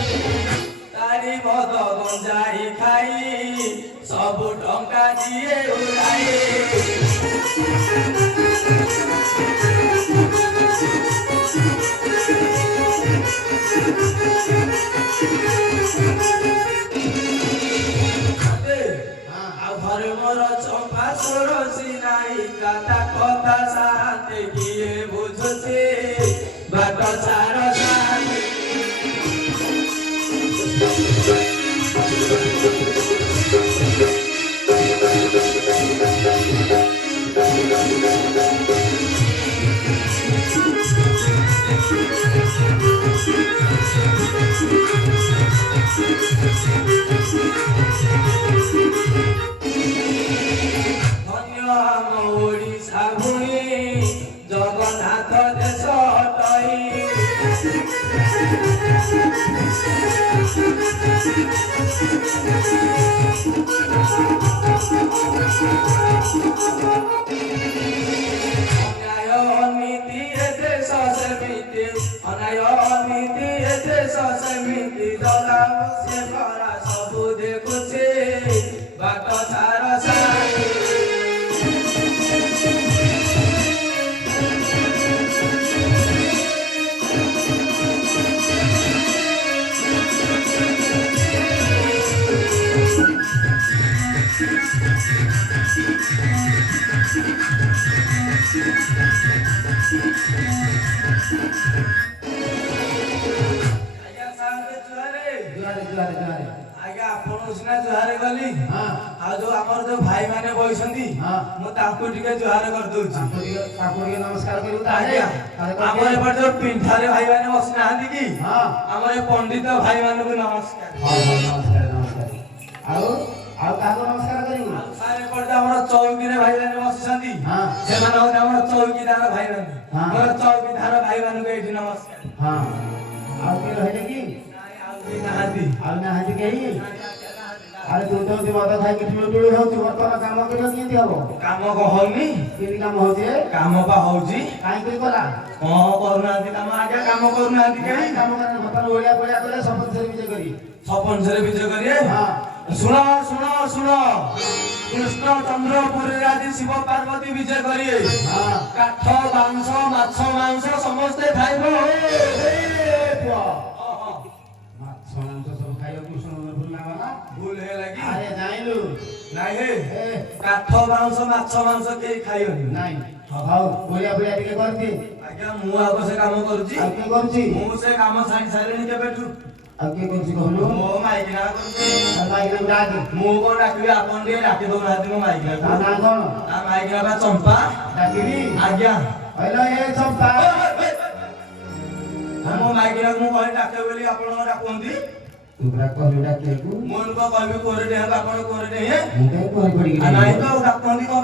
तारी मद गंजाई खाई सब टंका दिए उड़ाए घरे मोर चंपा सोरसी नाई काता कथा साथे किए बुझुछे बाट चार साथे जगन्नाथ देश अनाय नीति देश समिति अनाय नीति देश समिति दला से करा सब देखुछे बाट चार साथी जुहार गली जो आमर जो भाई माने बइसंती मु ताकू टिके जुहार कर दोची ताकू टिके नमस्कार करू आज्ञा हमरे पर जो पिंठारे भाई माने बसि नाहंती की हमरे पंडित भाई माने को नमस्कार नमस्कार नमस्कार आउ ताको नमस्कार करियो सारे पर जो हमर चौकी रे भाई माने बसिसंती से माने हो हमर चौकीदार भाई माने हमर चौकीदार भाई माने को एठी नमस्कार आउ के रहले की आउ नाहंती केही अरे तू तो दिमाग खाई कि टुळटुळी होउची वर्तमान काम करियो केंती हबो काम को होनी केंती काम होउची काम बा होउची काई कोई कला करूनांती काम आज्ञा काम करूनांती केही काम करने भतन ओळिया ओळिया करे सपन से विजय करी सपन से विजय करिए सुनो सुनो सुनो कृष्ण चंद्रपुर आदि शिव पार्वती विजय करिए काठ बांस माछ मांस समस्त खाइबो भूल है लगी अरे नाइलु नाही हे काठ बांस माछ मांस के खाइयोनी नाही हाउ ओळिया ओळिया टिके करती आज्ञा मु आगो से काम करूची आ के करची मु से काम साइन साइलेनी के बैठू आ के करची कहलु मो माइकना करूची माइक ना डाकी मु को डाकी आपन दे डाकी दो राती मो माइकना ना कोन आ माइकना बा चंपा डाकीनी आज्ञा हेलो ए चंपा मो माइकना मु कहि डाके बोली आपन डाकोंदी तुमरा कहलु डाके को मोन को कहबे कोरे दे आपन कोरे दे हे मुके कोइ पड़ी आ नाही तो डाकोंदी को